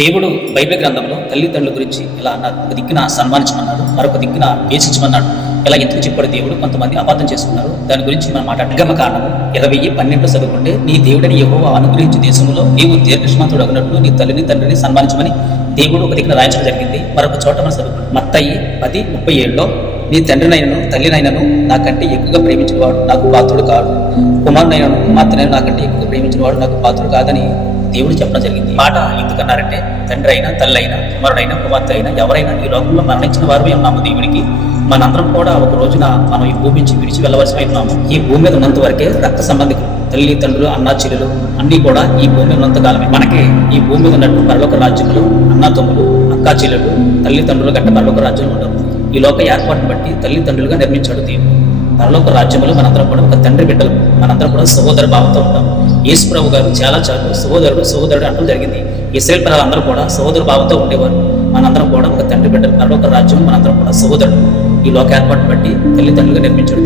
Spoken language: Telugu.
దేవుడు బైబిల్ గ్రంథంలో తల్లిదండ్రుల గురించి ఇలా అన్నారు. ఒక దిక్కున సన్మానించమన్నాడు, మరొక దిక్కున ద్వేషించమన్నాడు. ఇలా ఎందుకు చెప్పాడు దేవుడు? కొంతమంది అపార్థం చేసుకున్నారు. దాని గురించి మనం మాట్లాడగమ కారణం 20:12 చదువుకుంటే, నీ దేవుడిని యెహోవా అనుగ్రహించే దేశంలో నీవు దీర్ఘశాంతుడు అగినట్లు నీ తల్లిని తండ్రిని సన్మానించమని దేవుడు ఒక దిక్కున రాయించడం జరిగింది. మరొక చోట మనం చదువుకుంటాం మత్తయి 10:37లో, నీ తండ్రినైనను తల్లినైనను నాకంటే ఎక్కువగా ప్రేమించిన వాడు నాకు పాత్రుడు కాడు, కుమారునైనను కుమార్తెనైనా నాకంటే ఎక్కువగా ప్రేమించిన వాడు నాకు పాత్రుడు కాదని దేవుడు చెప్పడం జరిగింది. మాట ఎందుకన్నారంటే, తండ్రి అయినా తల్లి అయినా కుమారుడైనా కుమార్తె అయినా ఎవరైనా ఈ లోకంలో మరణించిన వారు ఉన్నాము దేవుడికి. మనందరం కూడా ఒక రోజున మనం ఈ భూమి నుంచి విడిచి వెళ్ళవలసి ఉన్నాము. ఈ భూమి మీద ఉన్నంత వరకే రక్త సంబంధికులు, తల్లి తండ్రులు అన్నా చెల్లెలు అన్నీ కూడా ఈ భూమి మీద ఉన్నంత కాలమే. మనకి ఈ భూమి మీద ఉన్నట్టు పరలోక రాజ్యములు, అన్నా తమ్ములు, అక్కా చెల్లెలు, తల్లిదండ్రులు గట్ట పరలోక రాజ్యాలు ఉండవు. ఈ లోక ఏర్పాటును బట్టి తల్లిదండ్రులుగా నిర్మించాడు దేవుడు. పరలోక రాజ్యములు మనందరం కూడా ఒక తండ్రి బిడ్డలు, మనందరం కూడా సహోదర భావంతో ఉంటాం. యేసు ప్రభు గారు చాలా సహోదరుడు అంటూ జరిగింది. ఇశ్రాయేలు ప్రజలందరూ కూడా సహోదర భావంతో ఉండేవారు. మనందరం కూడా ఒక తండ్రి బిడ్డలు, పరలోక రాజ్యం మనందరం కూడా సహోదరుడు. ఈ లోక ఏర్పాటును బట్టి తల్లిదండ్రులుగా నిర్మించాడు.